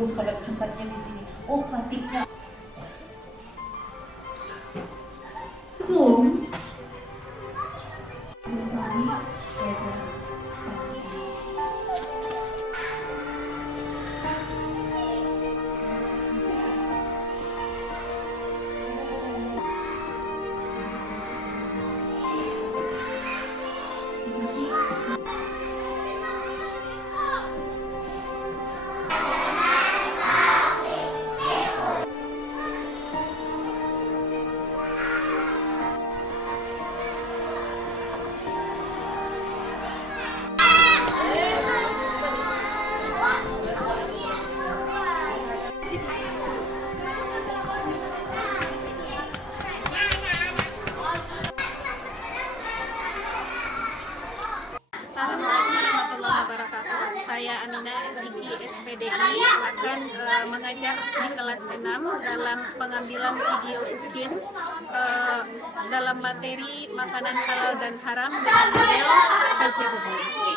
suruh sholat Jumatnya di sini. Oh, khatibnya belum. Assalamualaikum warahmatullahi wabarakatuh. Saya Aminah SIG SPDI akan mengajar di kelas 6 dalam pengambilan video UKIN dalam materi makanan halal dan haram dengan model kajian hukum.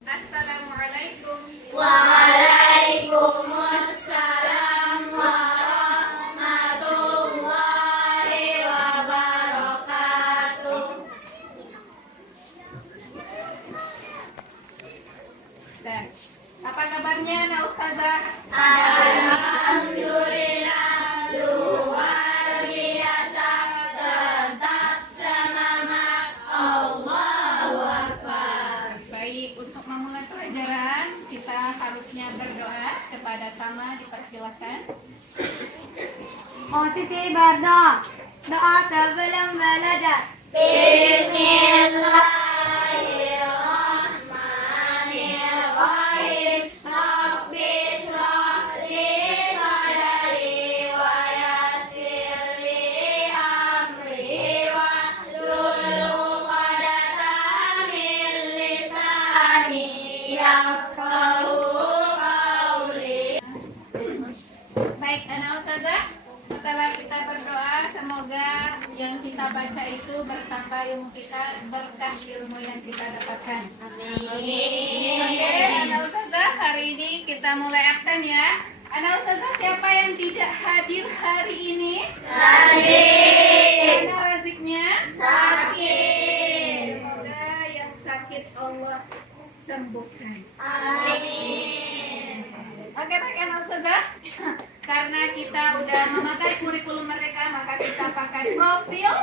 Assalamualaikum. Waalaikumsalam warahmatullahi wabarakatuh. Dan apa kabarnya, Nak Ustazah? Alhamdulillah, luar biasa, tetap semangat, Allahu Akbar. Baik, untuk memulai pelajaran kita harusnya berdoa. Kepada Tama dipersilakan. Posisi berdoa. Doa sebelum belajar. Bismillahirrahmanirrahim. Rabbi shrah li sadri wa yassir li amri wahlul 'uqdatam min lisani yafqahu qawli. Baik, Anak Ustazah, setelah kita berdoa, semoga yang kita baca itu bertambah ilmu kita, berkah ilmu yang kita dapatkan. Amin. Oke, Anak Ustazah, hari ini kita mulai aksen ya. Anak Ustazah, siapa yang tidak hadir hari ini? Razik. Mana raziknya? Sakit. Semoga yang sakit Allah sembuhkan. Amin. Oke, baik Anak Ustazah. Karena kita udah memakai kurikulum mereka, maka kita pakai profil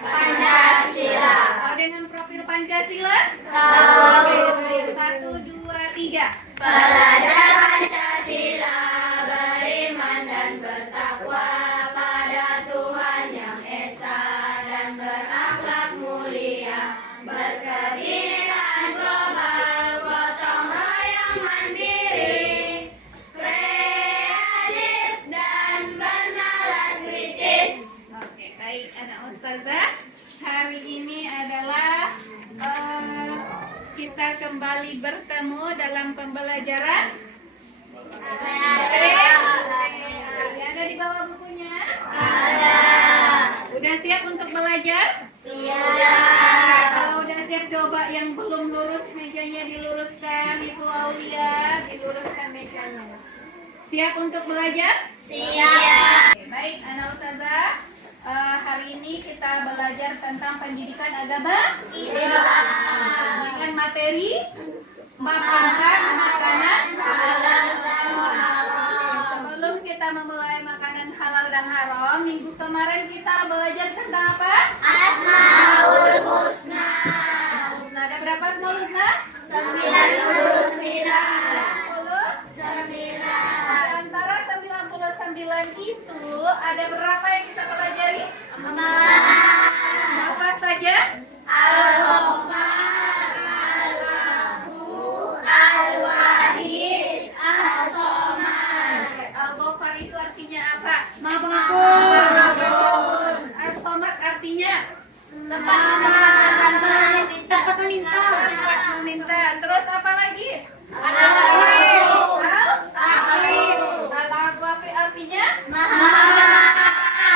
Pancasila. Tahu dengan profil Pancasila? Tahu. Oke, 1, 2, 3. Belajar Pancasila, beriman dan bertakwa pada Tuhan yang Esa dan berakhlak mulia, berkebinekaan global, gotong royong mandiri, kreatif dan bernalar kritis. Oke, baik Anak Ustazah. Hari ini adalah kita kembali bertemu dalam pembelajaran. Ada di bawah bukunya? Ada. Udah siap untuk belajar? Siap. Kalau udah siap, coba yang belum lurus mejanya diluruskan. Ibu Aulia, diluruskan mejanya. Siap untuk belajar? Siap. Oke, baik Anak Ustazah. Hari ini kita belajar tentang pendidikan agama Islam. dengan materi makan makanan halal dan haram. Sebelum kita memulai makanan halal dan haram, minggu kemarin kita belajar tentang apa? Asmaul Husna. Nah, ada berapa Asmaul Husna? 99. 99. Di antara 99 itu ada berapa yang kita pelajari? Apa saja? Al-Ghaffar, Al-Ghafur, Al-Wahid, As-Somad. Al-Ghaffar itu artinya apa? Maha Pengampun. As-Somad artinya Tempat meminta. meminta. Terus apa lagi? Al-Ghafur. Al-Ghafur artinya Maha.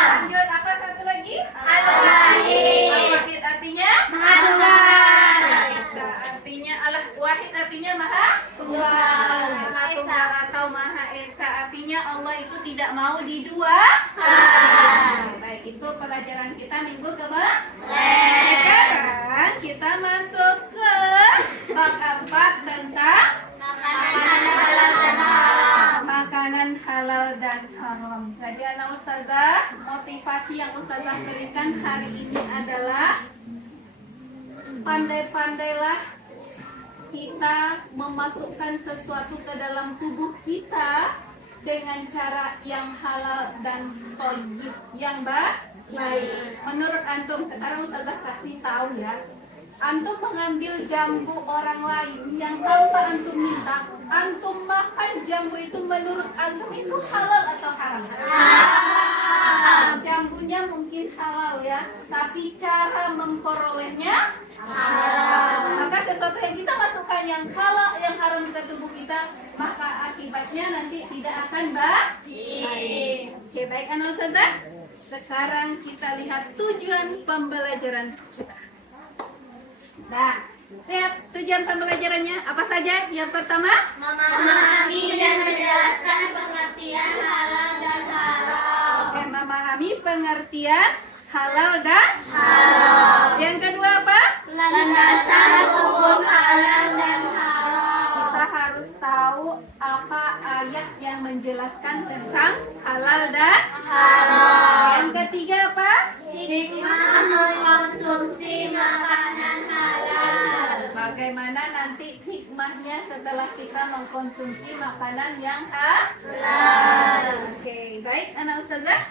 lanjut, apa satu lagi? Al-Wahid. Al-Wahid artinya Maha Tunggal. Esa artinya Allah. Wahid artinya Maha Tunggal. Maha Tunggal atau Maha Esa itu tidak mau di dua. Baik, itu pelajaran kita minggu kemarin. Sekarang kita masuk ke bab 4 tentang makanan halal dan haram. Jadi anak ustazah, motivasi yang ustazah berikan hari ini adalah pandai-pandailah kita memasukkan sesuatu ke dalam tubuh kita dengan cara yang halal dan thayyib, yang baik. Menurut antum, sekarang ustazah kasih tahu ya. Antum mengambil jambu orang lain yang tanpa antum minta, antum makan jambu itu, menurut antum itu halal atau haram? Jambunya mungkin halal ya, tapi cara memperolehnya halal. Maka sesuatu yang kita masukkan yang halal, yang haram ke tubuh kita, maka akibatnya nanti tidak akan baik. Baik anak ustazah. Sekarang kita lihat tujuan pembelajaran kita. Nah, lihat tujuan pembelajarannya apa saja? Yang pertama, memahami dan menjelaskan pengertian halal dan haram. Oke, memahami pengertian halal dan haram. Yang kedua apa? Landasan hukum halal dan haram. Kita harus tahu apa ayat yang menjelaskan tentang halal dan Haram. Yang ketiga apa? Hikmah mengkonsumsi makanan halal. Bagaimana nanti hikmahnya setelah kita mengkonsumsi makanan yang halal. Oke, baik anak ustazah.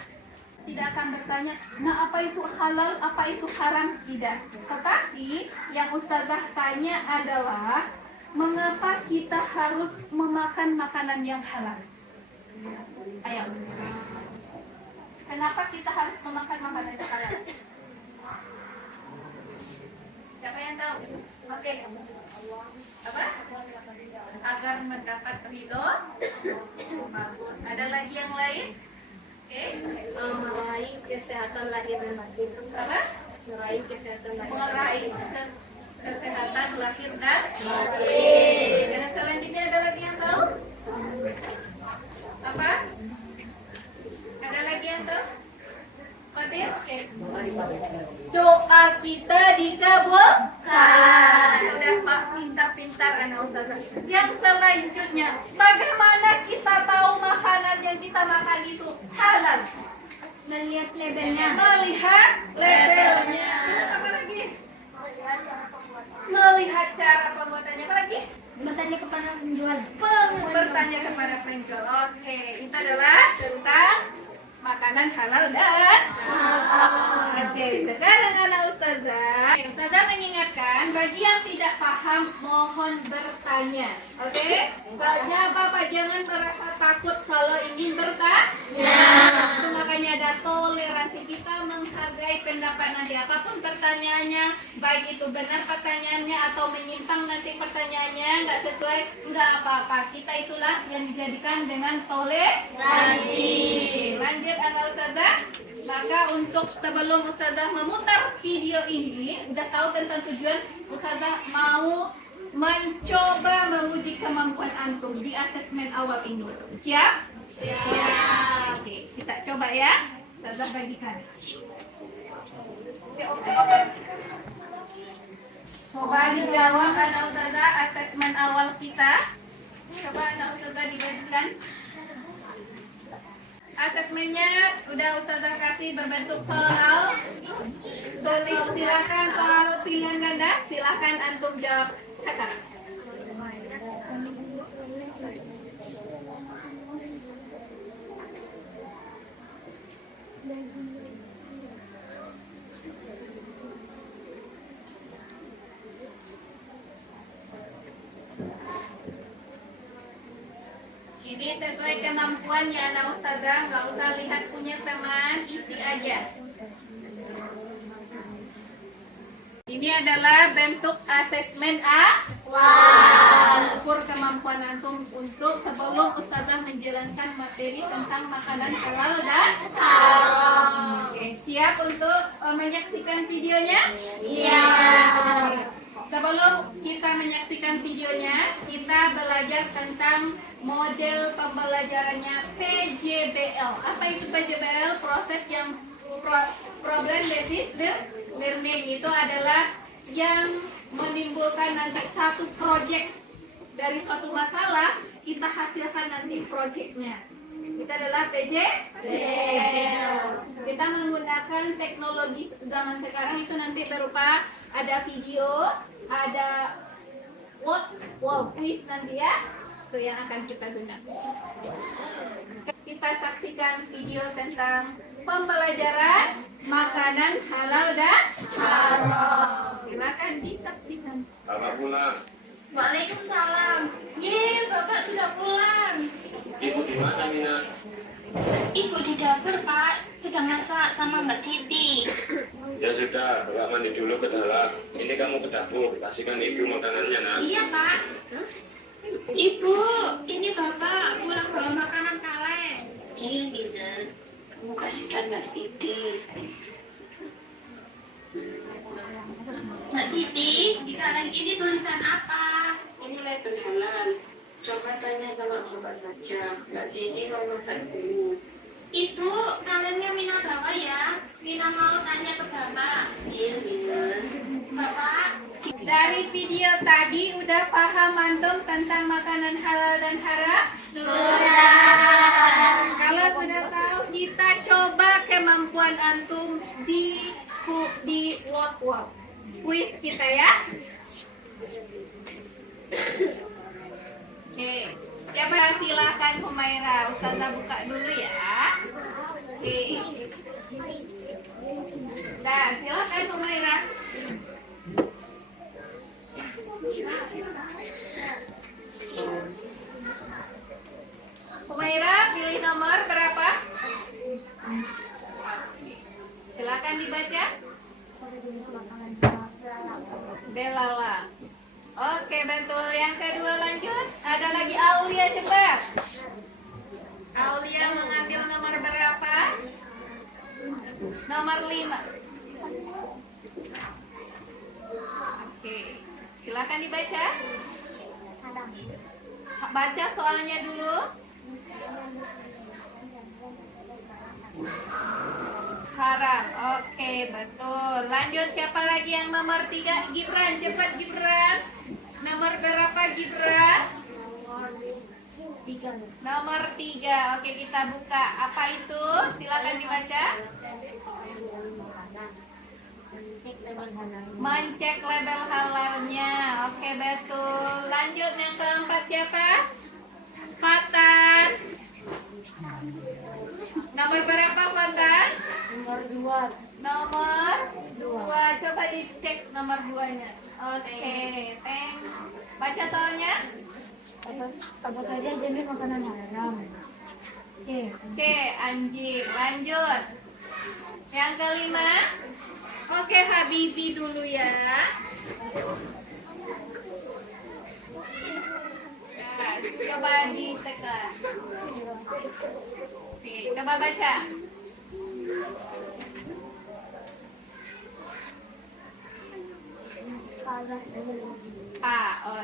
Tidak akan bertanya, nah apa itu halal, apa itu haram? Tidak. Tetapi yang ustazah tanya adalah, mengapa kita harus memakan makanan yang halal? Ayo. Kenapa kita harus memakan makanan yang halal? Siapa yang tahu? Oke. Apa? Agar mendapat ridho. Bagus. Ada lagi yang lain? Oke. Meraih kesehatan lahir dan batin. Apa? Meraih kesehatan lahir. Meraih kesehatan lahir dan batin. Dan selanjutnya ada lagi yang tahu? Apa? Ada lagi yang tahu? Fatir? Oke. Doa kita dikabulkan. Sudah Pak, pintar-pintar anak ustazah. Yang selanjutnya, bagaimana kita tahu makanan yang kita makan itu halal? Melihat labelnya. Melihat labelnya. Terus apa lagi? Melihat cara pembuatannya. Apa lagi? Bertanya kepada penjual. Bertanya kepada penjual. Oke, itu adalah tentang makanan halal dan Oke, sekarang anak ustazah. Ustazah mengingatkan, bagi yang tidak paham mohon bertanya. Oke? Kalau Bapak jangan merasa takut kalau ingin bertanya. Itu makanya ada toleransi, kita menghargai pendapat nanti. Apapun pertanyaannya, baik itu benar pertanyaannya atau menyimpang nanti pertanyaannya, nggak sesuai, nggak apa-apa. Kita itulah yang dijadikan dengan toleransi. Lanjut anak ustazah. Maka untuk sebelum ustazah memutar video ini, udah tahu tentang tujuan, ustazah mau mencoba menguji kemampuan antum di asesmen awal ini. Siap? Siap. Oke, kita coba ya. Ustazah bagikan. Coba dijawab anak ustazah asesmen awal kita. Coba anak ustazah dibagikan. Asesmennya udah ustazah kasih berbentuk soal. Tulis silakan soal pilihan ganda. Silakan antum jawab sekarang. Ini sesuai kemampuannya anak ustazah, nggak usah lihat punya teman, isi aja. Ini adalah bentuk asesmen ukur kemampuan antum untuk sebelum ustazah menjelaskan materi tentang makanan halal dan haram. Oke, siap untuk menyaksikan videonya? Siap. Sebelum kita menyaksikan videonya, kita belajar tentang model pembelajarannya PJBL. Apa itu PJBL? Proses yang problem based learning. Itu adalah yang menimbulkan nanti satu project dari suatu masalah, kita hasilkan nanti projectnya. Itu adalah PJBL. Kita menggunakan teknologi zaman sekarang itu nanti berupa ada video, ada quiz nanti ya, itu yang akan kita gunakan. Kita saksikan video tentang pembelajaran makanan halal dan haram. Silakan disaksikan. Bapak pulang. Waalaikumsalam. Ye, Bapak sudah pulang. Ibu di mana, Mina? Ibu di dapur, Pak. Sedang masak sama Mbak Siti. Ya sudah, Bapak mandi dulu ke dalam. Ini kamu ke dapur, kasihkan ibu makanannya, nak. Iya, Pak. Ibu, ini Bapak pulang bawa makanan kaleng. Ini, Mina. Kamu kasihkan Mbak Siti. Mbak Siti, di kaleng ini tulisan apa? Ini label halal. Coba tanya sama Bapak saja. Mbak Siti mau masak dulu. Ibu, kalengnya Mina bawa ya. Mina mau tanya ke Bapak. Iya, Mina. Bapak, Dari video tadi udah paham antum tentang makanan halal dan haram? Sudah. Kalau sudah tahu, kita coba kemampuan antum di quiz kita ya. Oke, siapa silahkan Humaira, Ustazah buka dulu ya. Oke. Nah, silakan Humaira. Humaira, pilih nomor berapa? Silakan dibaca. Belala. Oke, betul. Yang kedua lanjut. Ada lagi Aulia, cepat. Aulia mengambil nomor berapa? Nomor 5. Oke. Silakan dibaca. Baca soalnya dulu. Haram. Oke, betul. Lanjut, siapa lagi yang nomor 3? Gibran, cepat Gibran. Nomor berapa Gibran? Nomor 3. Oke, kita buka. Apa itu? Silakan dibaca. Mencek label halalnya. Oke, betul. Lanjut, yang keempat siapa? Fatan. Nomor berapa Fatan? Nomor 2. Nomor 2. Coba dicek nomor 2-nya. Oke, thank. Baca soalnya. Apa saja jenis makanan haram? C. C, anjing. Lanjut. Yang kelima. Oke, Habibi dulu ya. Nah, coba ditekan. Oke, coba baca.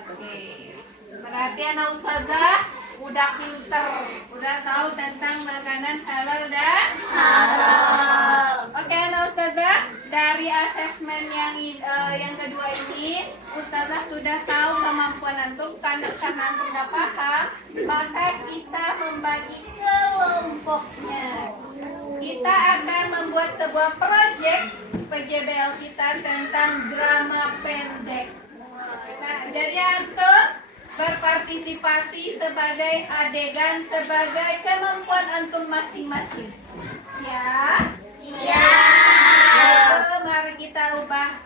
Oke. Berarti anak ustazah udah pinter, udah tahu tentang makanan halal dan haram. Oke, anak ustazah, dari asesmen yang kedua ini, ustazah sudah tahu kemampuan antum. Karena antum sudah paham, maka kita membagi kelompoknya. Kita akan membuat sebuah proyek PJBL kita tentang drama pendek. Nah, jadi antum berpartisipasi sebagai adegan, sebagai kemampuan antum masing-masing. Ya? Iya. Lalu mari kita ubah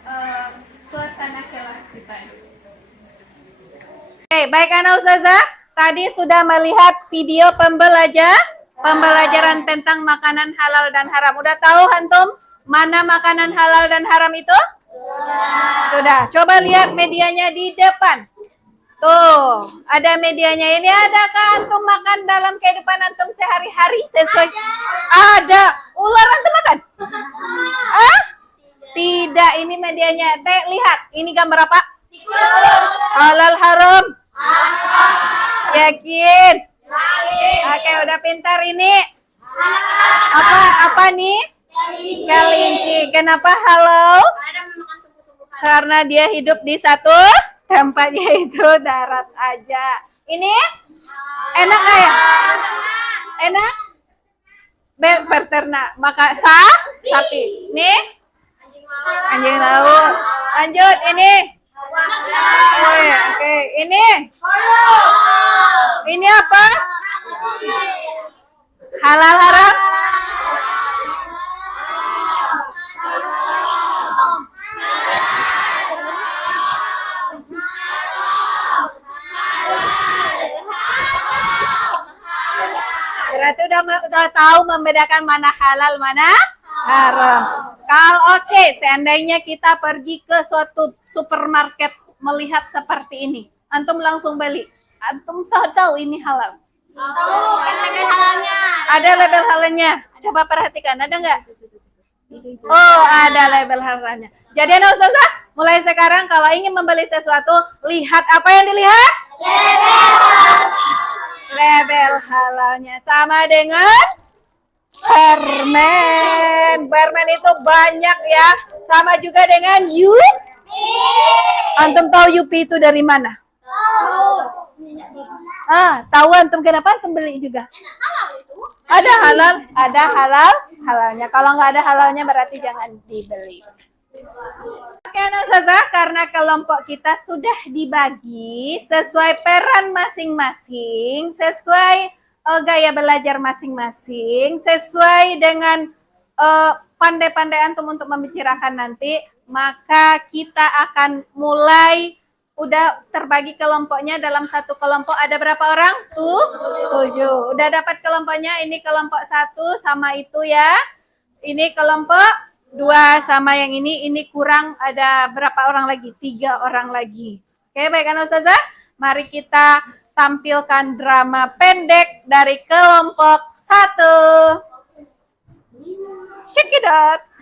suasana kelas kita. Oke, baik anak ustazah. Tadi sudah melihat video pembelajaran tentang makanan halal dan haram. Udah tahu antum mana makanan halal dan haram itu? Sudah. Coba lihat medianya di depan. Tuh, ada medianya. Ini adakah antum makan dalam kehidupan antum sehari-hari sesuai? Ada. Ular antum makan? Tidak, ini medianya. Teh, lihat. Ini gambar apa? Halal haram? Yakin? Oke, udah pintar ini. Apa nih? Kelinci. Kenapa halal? Karena dia hidup di satu tempat, yaitu darat aja. Ini enak nggak ya? Enak? Berternak. Maka sapi. Nih? Anjing laut. Lanjut, ini. Oke. Ini? Ini apa? Halal haram? Berarti udah tahu membedakan mana halal, mana haram. Kalau seandainya kita pergi ke suatu supermarket melihat seperti ini, antum langsung beli. Antum tahu ini halal. Kan label halalnya. Ada label halalnya. Coba perhatikan, ada nggak? Oh, ada label halalnya. Jadi anak ustazah, mulai sekarang kalau ingin membeli sesuatu, lihat apa yang dilihat? Label halalnya. Sama dengan permen. Permen itu banyak ya. Sama juga dengan Antum tahu Yupi itu dari mana? Tahu antum kenapa antum beli juga? Ada halalnya. Kalau nggak ada halalnya berarti jangan dibeli. Oke, Ustazah, karena kelompok kita sudah dibagi sesuai peran masing-masing, sesuai gaya belajar masing-masing, sesuai dengan pandai-pandai antum untuk membicarakan nanti, maka kita akan mulai. Udah terbagi kelompoknya. Dalam satu kelompok ada berapa orang? 7. Udah dapat kelompoknya. Ini kelompok 1 sama itu ya. Ini kelompok 2 sama yang ini. Ini kurang, ada berapa orang lagi? 3 orang lagi. Oke, baik kan Ustazah? Mari kita tampilkan drama pendek dari kelompok 1. Check it out.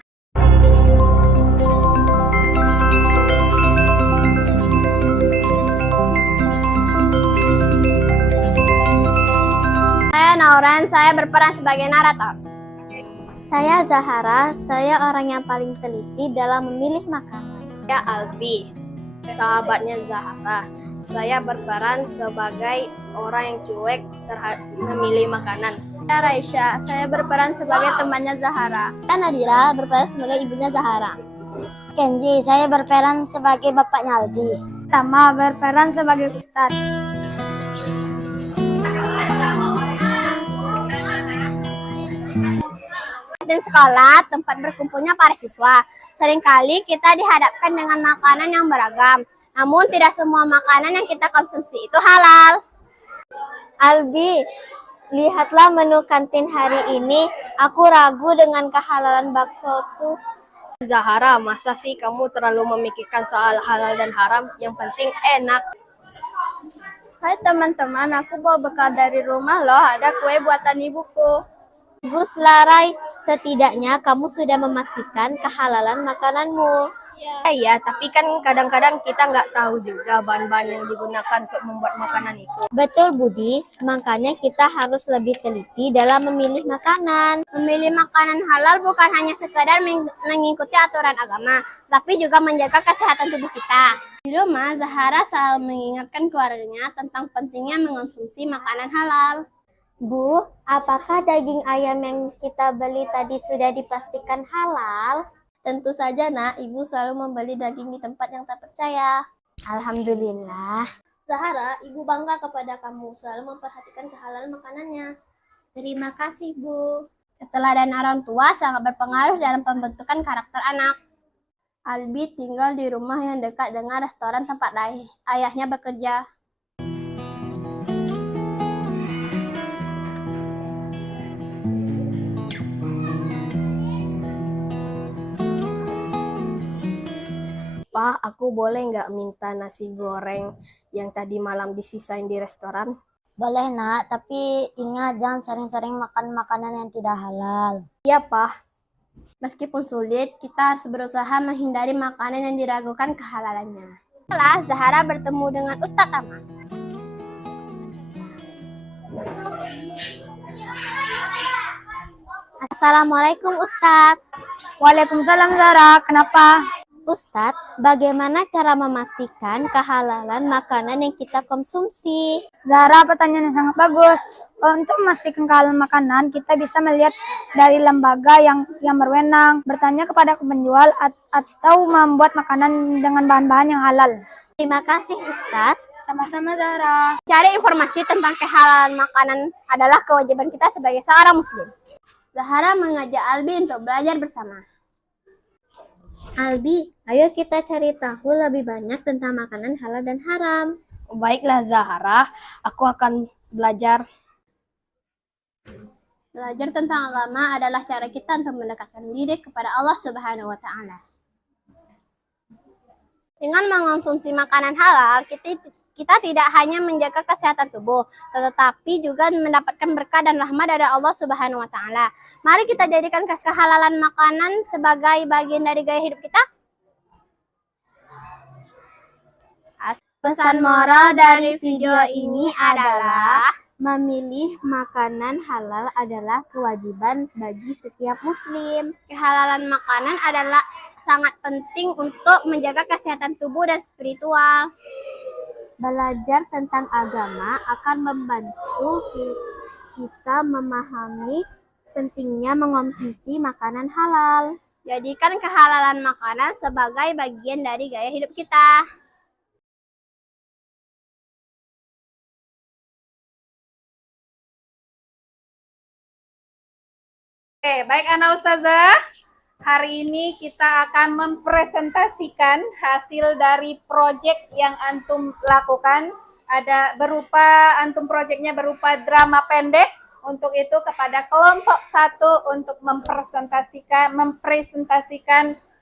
Saya Nauran, saya berperan sebagai narator. Saya Zahara, saya orang yang paling teliti dalam memilih makanan. Saya Albi, sahabatnya Zahara. Saya berperan sebagai orang yang cuek memilih makanan. Saya Raisya, saya berperan sebagai temannya Zahara. Saya Nadira, berperan sebagai ibunya Zahara. Kenji, saya berperan sebagai bapaknya Albi. Tama, berperan sebagai Ustadz. Di sekolah, tempat berkumpulnya para siswa. Seringkali kita dihadapkan dengan makanan yang beragam. Namun tidak semua makanan yang kita konsumsi itu halal. Albi, lihatlah menu kantin hari ini. Aku ragu dengan kehalalan baksoku. Zahara, masa sih kamu terlalu memikirkan soal halal dan haram? Yang penting enak. Hai teman-teman, aku bawa bekal dari rumah loh. Ada kue buatan ibuku. Gus Larai, setidaknya kamu sudah memastikan kehalalan makananmu. Iya, tapi kan kadang-kadang kita nggak tahu juga bahan-bahan yang digunakan untuk membuat makanan itu. Betul Budi, makanya kita harus lebih teliti dalam memilih makanan. Memilih makanan halal bukan hanya sekedar mengikuti aturan agama, tapi juga menjaga kesehatan tubuh kita. Di rumah, Zahara selalu mengingatkan keluarganya tentang pentingnya mengonsumsi makanan halal. Bu, apakah daging ayam yang kita beli tadi sudah dipastikan halal? Tentu saja, Nak. Ibu selalu membeli daging di tempat yang terpercaya. Alhamdulillah. Zahara, Ibu bangga kepada kamu. Selalu memperhatikan kehalalan makanannya. Terima kasih, Bu. Keteladanan orang tua sangat berpengaruh dalam pembentukan karakter anak. Albi tinggal di rumah yang dekat dengan restoran tempat ayahnya bekerja. Pak, aku boleh nggak minta nasi goreng yang tadi malam disisain di restoran? Boleh, Nak, tapi ingat jangan sering-sering makan makanan yang tidak halal. Iya, Pak. Meskipun sulit, kita harus berusaha menghindari makanan yang diragukan kehalalannya. Setelah Zahara bertemu dengan Ustadz Tama. Assalamualaikum Ustadz. Waalaikumsalam Zara, kenapa? Ustadz, bagaimana cara memastikan kehalalan makanan yang kita konsumsi? Zara, pertanyaan yang sangat bagus. Untuk memastikan kehalalan makanan, kita bisa melihat dari lembaga yang berwenang, bertanya kepada penjual atau membuat makanan dengan bahan-bahan yang halal. Terima kasih Ustadz. Sama-sama Zara. Cari informasi tentang kehalalan makanan adalah kewajiban kita sebagai seorang muslim. Zahara mengajak Albi untuk belajar bersama. Albi, ayo kita cari tahu lebih banyak tentang makanan halal dan haram. Baiklah Zahara, aku akan belajar. Belajar tentang agama adalah cara kita untuk mendekatkan diri kepada Allah Subhanahu wa Ta'ala. Dengan mengonsumsi makanan halal, kita tidak hanya menjaga kesehatan tubuh, tetapi juga mendapatkan berkah dan rahmat dari Allah Subhanahu wa Ta'ala. Mari kita jadikan kehalalan makanan sebagai bagian dari gaya hidup kita. Pesan moral dari video ini adalah memilih makanan halal adalah kewajiban bagi setiap muslim. Kehalalan makanan adalah sangat penting untuk menjaga kesehatan tubuh dan spiritual. Belajar tentang agama akan membantu kita memahami pentingnya mengonsumsi makanan halal. Jadikan kehalalan makanan sebagai bagian dari gaya hidup kita. Oke, baik Ana Ustazah. Hari ini kita akan mempresentasikan hasil dari proyek yang antum lakukan. Antum proyeknya berupa drama pendek. Untuk itu kepada kelompok 1 untuk mempresentasikan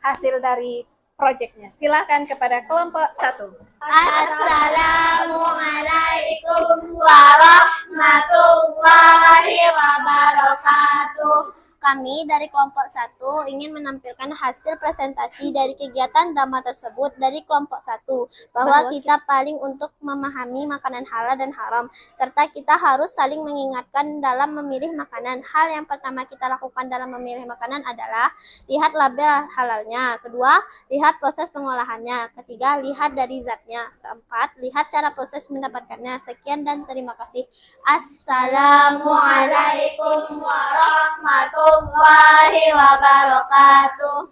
hasil dari proyeknya. Silakan kepada kelompok 1. Assalamualaikum warahmatullahi wabarakatuh. Kami dari kelompok 1 ingin menampilkan hasil presentasi dari kegiatan drama tersebut dari kelompok 1, bahwa kita paling untuk memahami makanan halal dan haram, serta kita harus saling mengingatkan dalam memilih makanan. Hal yang pertama kita lakukan dalam memilih makanan adalah lihat label halalnya. Kedua, lihat proses pengolahannya. Ketiga, lihat dari zatnya. Keempat, lihat cara proses mendapatkannya. Sekian dan terima kasih. Assalamualaikum warahmatullahi wabarakatuh.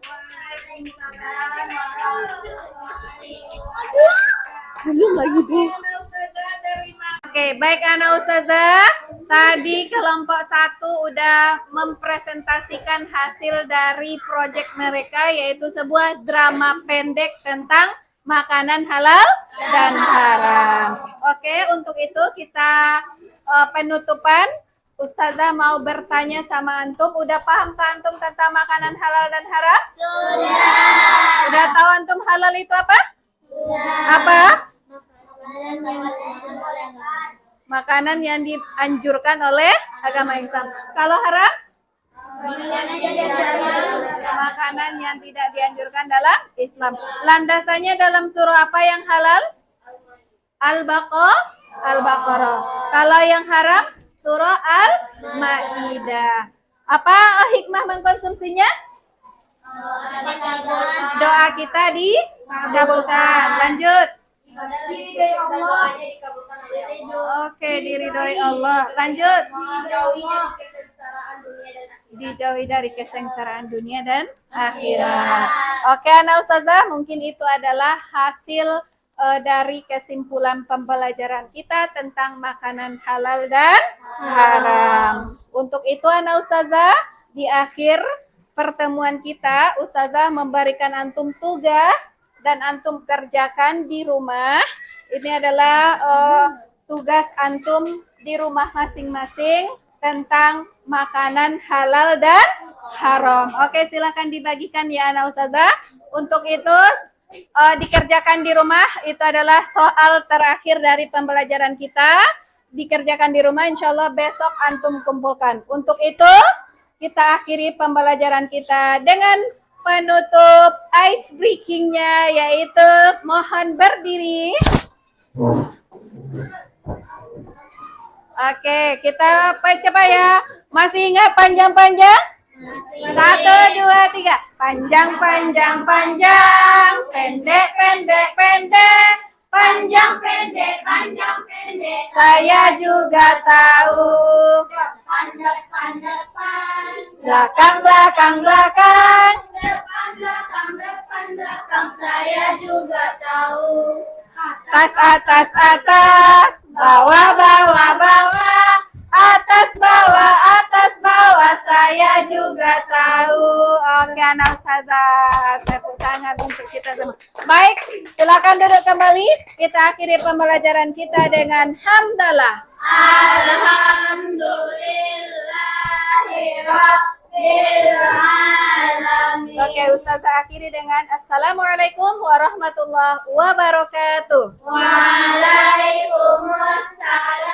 Belum lagi Bu. Oke, baik Ana Ustazah. Tadi kelompok 1 udah mempresentasikan hasil dari proyek mereka, yaitu sebuah drama pendek tentang makanan halal dan haram. Oke, untuk itu kita penutupan. Ustazah mau bertanya sama antum, udah paham ke antum tentang makanan halal dan haram? Sudah. Udah tahu antum halal itu apa? Sudah. Apa? Makanan yang dianjurkan oleh agama Islam. Kalau haram? Makanan yang tidak dianjurkan dalam Islam. Landasannya dalam surah apa yang halal? Al-Baqarah. Kalau yang haram? Surah Al-Ma'idah. Apa hikmah mengkonsumsinya? Doa kita dikabulkan. Lanjut. Oke, diridhoi Allah. Lanjut. Dijauhi dari kesengsaraan dunia dan akhirat. Oke, Ana Ustazah, mungkin itu adalah hasil dari kesimpulan pembelajaran kita tentang makanan halal dan haram. Untuk itu Ana Ustazah, di akhir pertemuan kita, Ustazah memberikan antum tugas dan antum kerjakan di rumah. Ini adalah tugas antum di rumah masing-masing tentang makanan halal dan haram. Oke, silakan dibagikan ya Ana Ustazah. Untuk itu dikerjakan di rumah, itu adalah soal terakhir dari pembelajaran kita. Dikerjakan di rumah, insya Allah besok antum kumpulkan. Untuk itu kita akhiri pembelajaran kita dengan penutup ice breakingnya, yaitu mohon berdiri. Oke, kita coba ya. Masih ingat panjang-panjang? 1, 2, 3. Panjang, panjang, panjang. Pendek, pendek, pendek. Panjang, pendek, panjang, pendek. Saya juga tahu. Depan, depan, depan. Belakang, belakang, belakang. Depan, belakang, depan, belakang. Saya juga tahu. Atas, atas, atas. Bawah, bawah, bawah. Atas, bawah, atas, bawah. Saya juga tahu. Oke, anak ustazah. Tepuk tangan untuk kita semua. Baik, silakan duduk kembali. Kita akhiri pembelajaran kita dengan hamdalah. Alhamdulillahirrahmanirrahim. Oke, ustazah akhiri dengan assalamualaikum warahmatullahi wabarakatuh. Waalaikumsalam.